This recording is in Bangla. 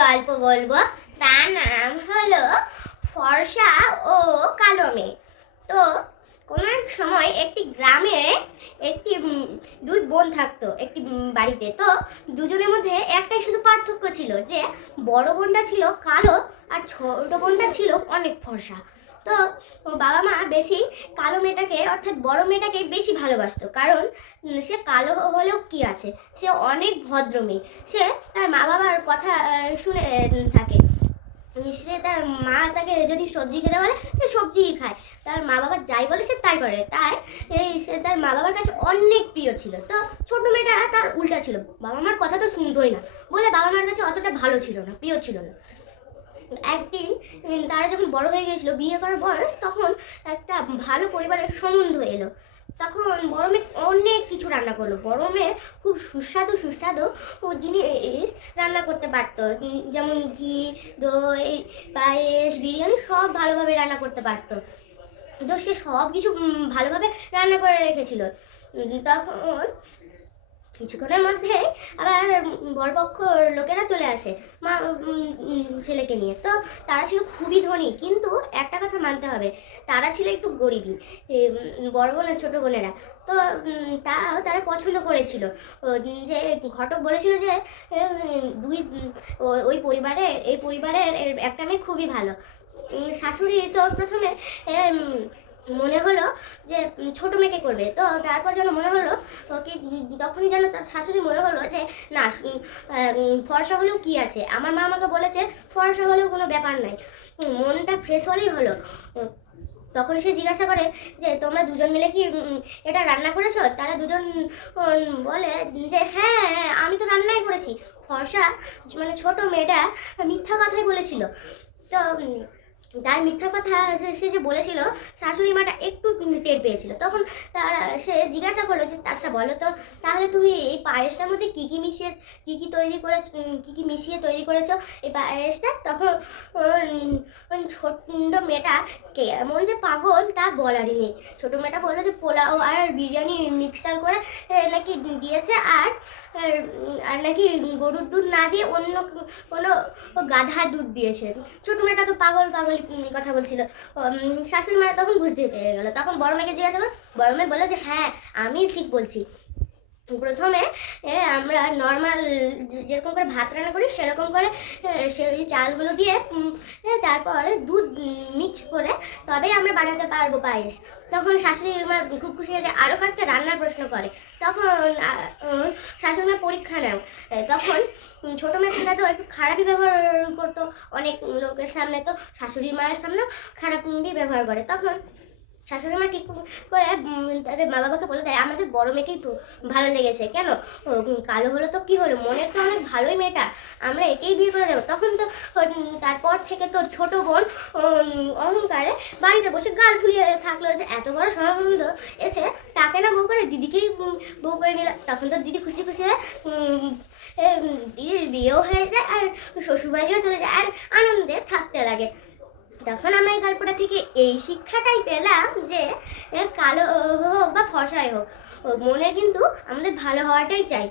গল্প বলবো। তার নাম হলো ফর্সা ও কালো মেয়ে। তো কোনো এক সময় একটি গ্রামে একটি দুই বোন থাকতো একটি বাড়িতে। তো দুজনের মধ্যে একটাই শুধু পার্থক্য ছিল, যে বড় বোনটা ছিল কালো আর ছোট বোনটা ছিল অনেক ফর্সা। তো বাবা মা বেশি কালো মেয়েটাকে অর্থাৎ বড় মেয়েটাকে বেশি ভালোবাসতো, কারণ সে কালো হলেও কি আছে, সে অনেক ভদ্র মেয়ে। সে তার মা বাবার কথা শুনে থাকে। সে তার মা তাকে যদি সবজি খেতে বলে সে সবজিই খায়, তার মা বাবা যাই বলে সে তাই করে। তাই সে তার মা বাবার কাছে অনেক প্রিয় ছিল। তো ছোট মেয়েটা তার উল্টা ছিল, বাবা মার কথা তো শুনতোই না বলে বাবা মার কাছে অতটা ভালো ছিল না, প্রিয় ছিল না। একদিন তারা যখন বড় হয়ে গেছিল, বিয়ে করার বয়স, তখন একটা ভালো পরিবারের সম্বন্ধ এলো। তখন বড় মেয়ে অনেক কিছু রান্না করলো। বড় মেয়ে খুব সুস্বাদু সুস্বাদু জিনিস রান্না করতে পারতো, যেমন ঘি, দই, পায়েস, বিরিয়ানি সব ভালোভাবে রান্না করতে পারতো। তো সে সব কিছু ভালোভাবে রান্না করে রেখেছিল। তখন কিছুক্ষণের মধ্যে আবার বরপক্ষ লোকেরা চলে আসে মা ছেলেকে নিয়ে। তো তারা ছিল খুবই ধনী, কিন্তু একটা কথা মানতে হবে, তারা ছিল একটু গরিবই, বড় বোনের ছোট বোনেরা। তো তাও তারা পছন্দ করেছিল, যে ঘটক বলেছিল যে দুই ওই পরিবারের এই পরিবারের একটা মেয়ে খুবই ভালো। শাশুড়ি তো প্রথমে মনে হলো যে ছোট মেয়েকে করবে। তো তারপর যেন মনে হলো কি, তখনই যেন শাশুড়ি মনে হলো যে না, ফর্সা হলেও কি আছে, আমার মা আমাকে বলেছে ফর্সা হলেও কোনো ব্যাপার নাই, মনটা ফ্রেশ হলেই হলো। তখন সে জিজ্ঞাসা করে যে তোমরা দুজন মিলে কি এটা রান্না করেছো? তারা দুজন বলে যে হ্যাঁ হ্যাঁ, আমি তো রান্নাই করেছি। ফর্সা মানে ছোট মেয়েটা মিথ্যা কথাই বলেছিল। তো তার মিথ্যা কথা সে যে বলেছিল, শাশুড়ি মাটা একটু টের পেয়েছিল। তখন তার সে জিজ্ঞাসা করলো যে আচ্ছা বলো তো, তাহলে তুমি এই পায়েসটার মধ্যে কী কী মিশিয়ে কী কী মিশিয়ে তৈরি করেছো এই পায়েসটা? তখন ছোট মেয়েটা কেমন যে পাগল তা বলারই নেই। ছোটো মেয়েটা বললো যে পোলাও আর বিরিয়ানি মিক্সচার করে নাকি দিয়েছে, আর আর নাকি গরুর দুধ না দিয়ে অন্য কোনো গাধার দুধ দিয়েছে। ছোটো মেয়েটা তো পাগল পাগল কথা বলছিল। শাশুড়ি মা তখন বুঝতে পেরে গেল। তখন বড় মেয়েকে জিজ্ঞাসা করল, বড় মেয়ে বললো যে হ্যাঁ আমি ঠিক বলছি। প্রথমে আমরা নর্মাল যেরকম করে ভাত রান্না করি সেরকম করে সেই চালগুলো দিয়ে তারপরে দুধ মিক্স করে তবেই আমরা বানাতে পারবো পায়েস। তখন শাশুড়ি মা খুব খুশি হয়ে যায়, আরও কয়েকটা রান্নার প্রশ্ন করে। তখন শাশুড়ি মা পরীক্ষা নেয়। তখন ছোটো মেয়েটা তো একটু খারাপই ব্যবহার করতো অনেক লোকের সামনে, তো শাশুড়ি মায়ের সামনেও খারাপই ব্যবহার করে। তখন শাশুড়ি মা ঠিক করে তাদের মা বাবাকে বলে দেয় আমাদের বড় মেয়েকেই ভালো লেগেছে, কেন কালো হলো তো কি হলো, মনের তো অনেক ভালোই মেয়েটা, আমরা একেই বিয়ে করে দেবো। তখন তো তারপর থেকে তো ছোট বোন অহংকারে বাড়িতে বসে গাল ফুলিয়ে থাকলো যে এত বড় সম্বন্ধ এসে তাকে না বউ করে দিদিকেই বউ করে নিল। তখন তো দিদি খুশি খুশি হয়ে দিদির বিয়েও হয়ে যায় আর শ্বশুরবাড়িও চলে যায় আর আনন্দে থাকতে লাগে। তখন আমরা এই গল্পটা থেকে এই শিক্ষাটাই পেলাম যে কালো হোক বা ফর্সাই হোক, মনে কিন্তু আমাদের ভালো হওয়াটাই চাই।